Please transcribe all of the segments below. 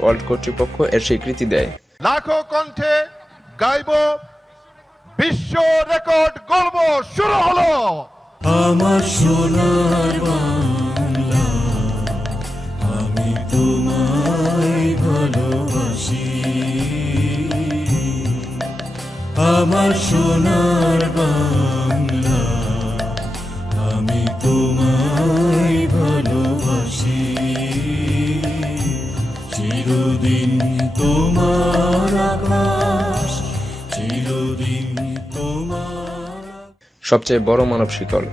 World কর্তৃপক্ষ এর স্বীকৃতি দেয়। লাখো কণ্ঠে গাইব, বিশ্ব রেকর্ড গর্ব শুরু হলো। আমার সোনার বাংলা, আমি তোমায় ভালোবাসি। আমার সোনার বাংলা, আমি তোমায় ভালোবাসি। চিরদিন তোমার আকাশ, চিরদিন তোমার। সবচেয়ে বড় মানব শিকল।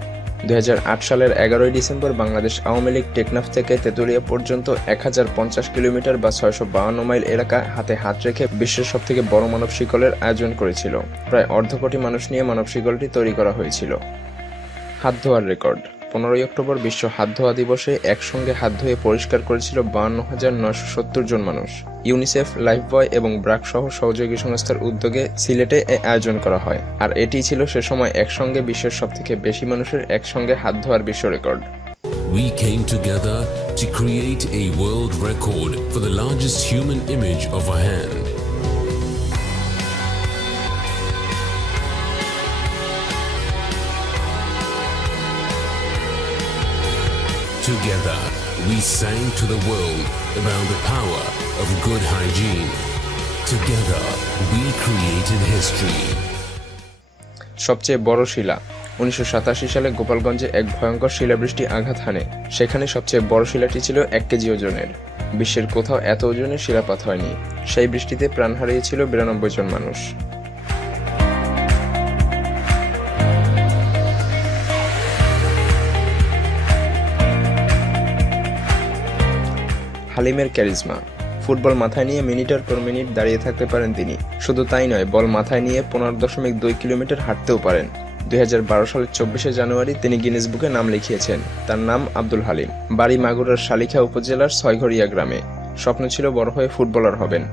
2008 সালের 11 ডিসেম্বর বাংলাদেশ আওয়ামী লীগ টেকনাফ থেকে তেঁতুলিয়া পর্যন্ত 1050 কিলোমিটার বা 652 মাইল এলাকা হাতে হাত রেখে বিশ্বের সবথেকে বড় মানব শিকলের আয়োজন করেছিল। প্রায় অর্ধকোটি মানুষ নিয়ে মানব শিকলটি তৈরি করা হয়েছিল। হাত ধোয়ার রেকর্ড। 15 অক্টোবর বিশ্ব হাত ধোয়া দিবসে একসঙ্গে হাত ধুয়ে পরিষ্কার করেছিল 52,970 জন মানুষ। ইউনিসেফ, লাইফবয় এবং ব্রাক সহ সহযোগী সংস্থার উদ্যোগে সিলেটে আয়োজন করা হয়। আর এটিই ছিল সে সময় একসঙ্গে বিশ্বের সবথেকে বেশি মানুষের একসঙ্গে হাত ধোয়ার বিশ্ব record. We came together to create a world record for the largest human image of a hand. Together, we sang to the world about the power of good hygiene. Together, we created history. সবচেয়ে বড় শিলা। 1987 সালে গোপালগঞ্জে এক ভয়ঙ্কর শিলাবৃষ্টি আঘাত হানে। সেখানে সবচেয়ে বড় শিলাটি ছিল 1 কেজি ওজনের। বিশ্বের কোথাও এত ওজনের শিলাপাত হয়নি। সেই বৃষ্টিতে প্রাণ হারিয়েছিল 92 জন মানুষ। হালিমের ক্যারিজমা। ফুটবল মাথায় নিয়ে মিনিটের পর মিনিট দাঁড়িয়ে থাকতে পারেন তিনি। শুধু তাই নয়, বল মাথায় নিয়ে 15.2 কিলোমিটার হাঁটতেও পারেন। 2012 সালের 24 জানুয়ারি তিনি গিনেস বুকে নাম লিখিয়েছেন। তার নাম আব্দুল হালিম। বাড়ি মাগুরার শালিখা উপজেলার ছয়ঘরিয়া গ্রামে। স্বপ্ন ছিল বড় হয়ে ফুটবলার হবেন।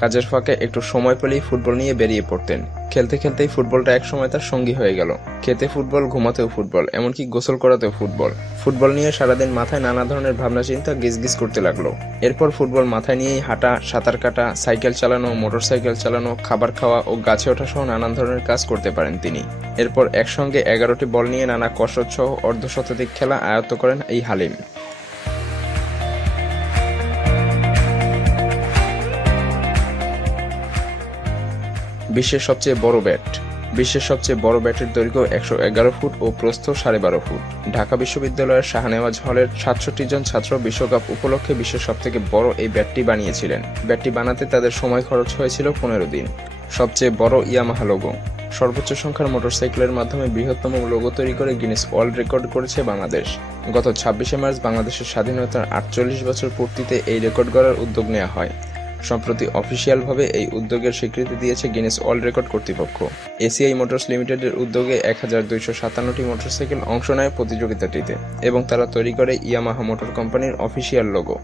কাজের ফাঁকে একটু সময় পেলেই ফুটবল নিয়ে বেরিয়ে পড়তেন। খেলতে খেলতেই ফুটবলটা একসময় তার সঙ্গী হয়ে গেল। খেতে ফুটবল, ঘুমাতেও ফুটবল, এমনকি গোসল করাতেও ফুটবল। ফুটবল নিয়ে সারাদিন মাথায় নানা ধরনের ভাবনা চিন্তা গিজগিজ করতে লাগলো। এরপর ফুটবল মাথায় নিয়েই হাঁটা, সাঁতার কাটা, সাইকেল চালানো, মোটরসাইকেল চালানো, খাবার খাওয়া ও গাছে ওঠা সহ নানান ধরনের কাজ করতে পারেন তিনি। এরপর একসঙ্গে 11টি বল নিয়ে নানা কসরত সহ অর্ধশতাধিক খেলা আয়ত্ত করেন এই হালিম। বিশ্বের সবচেয়ে বড় ব্যাট। বিশ্বের সবচেয়ে বড় ব্যাটের দৈর্ঘ্য 111 ফুট ও প্রস্থ 12.5 ফুট। ঢাকা বিশ্ববিদ্যালয়ের শাহনেওয়াজ হলের 67 জন ছাত্র বিশ্বকাপ উপলক্ষে বিশ্বের সবথেকে বড় এই ব্যাটটি বানিয়েছিলেন। ব্যাটটি বানাতে তাদের সময় খরচ হয়েছিল 15 দিন। সবচেয়ে বড় ইয়ামাহা লোগো। সর্বোচ্চ সংখ্যার মোটরসাইকেলের মাধ্যমে বৃহত্তম লোগো তৈরি করে গিনেস ওয়ার্ল্ড রেকর্ড করেছে বাংলাদেশ। গত 26 মার্চ বাংলাদেশের স্বাধীনতার 48 বছর পূর্তিতে এই রেকর্ড গড়ার উদ্যোগ নেওয়া হয়। সম্প্রতি অফিসিয়ালভাবে এই উদ্যোগের স্বীকৃতি দিয়েছে গিনেস ওয়ার্ল্ড রেকর্ড কর্তৃপক্ষ। এসিআই মোটরস লিমিটেডের উদ্যোগে 1257টি মোটরসাইকেল অংশ নেয় প্রতিযোগিতাটিতে এবং তারা তৈরি করে ইয়ামাহা মোটর কোম্পানির official logo.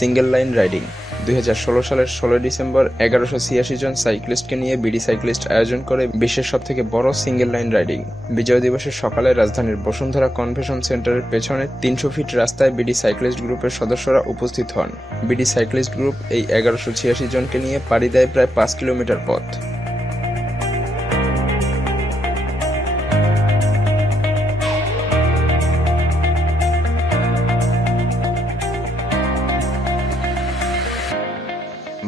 Single line riding. 2016 সালের 16 ডিসেম্বর 1186 জন সাইক্লিস্টকে নিয়ে বিডি সাইক্লিস্ট আয়োজন করে বিশ্বের সবথেকে বড় সিঙ্গেল লাইন রাইডিং। বিজয় দিবসের সকালে রাজধানীর বসুন্ধরা কনভেনশন সেন্টারের পেছনে 300 ফিট রাস্তায় বিডি সাইক্লিস্ট গ্রুপের সদস্যরা উপস্থিত হন। বিডি সাইক্লিস্ট গ্রুপ এই 1186 জনকে নিয়ে পাড়ি দেয় প্রায় 5 কিলোমিটার পথ।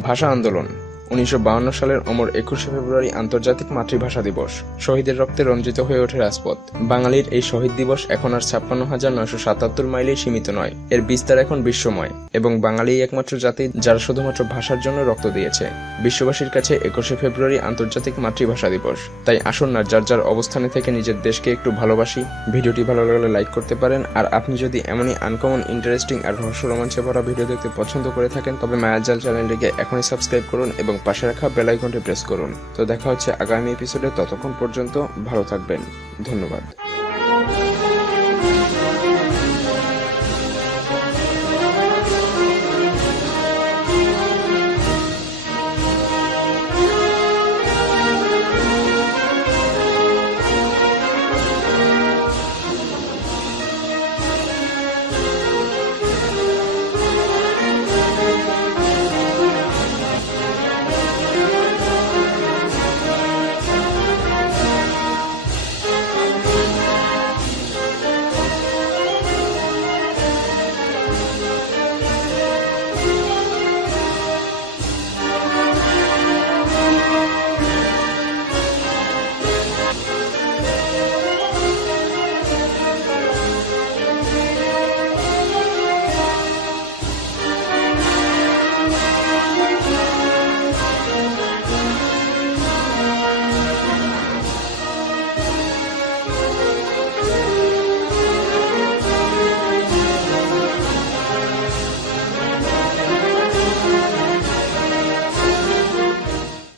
ভাষা আন্দোলন। 1952 সালের অমর 21শে ফেব্রুয়ারি আন্তর্জাতিক মাতৃভাষা দিবস। শহীদের রক্তে রঞ্জিত হয়ে ওঠে রাজপথ। বাঙালির এই শহীদ দিবস এখন আর 56,977 মাইলেই সীমিত নয়, এর বিস্তার এখন বিশ্বময় এবং বাঙালি একমাত্র জাতি যারা শুধুমাত্র ভাষার জন্য রক্ত দিয়েছে। বিশ্ববাসীর কাছে 21শে ফেব্রুয়ারি আন্তর্জাতিক মাতৃভাষা দিবস। তাই আসুন না যার যার অবস্থানে থেকে নিজের দেশকে একটু ভালোবাসি। ভিডিওটি ভালো লাগলে লাইক করতে পারেন, আর আপনি যদি এমনই আনকমন, ইন্টারেস্টিং আর রহস্য রোমাঞ্চে ভরা ভিডিও দেখতে পছন্দ করে থাকেন তবে মায়াজাল চ্যানেলটিকে এখনই সাবস্ক্রাইব করুন এবং পাশে রাখা বেল আইকনটি প্রেস করুন। তো দেখা হচ্ছে আগামী এপিসোডে, ততক্ষণ পর্যন্ত ভালো থাকবেন। ধন্যবাদ।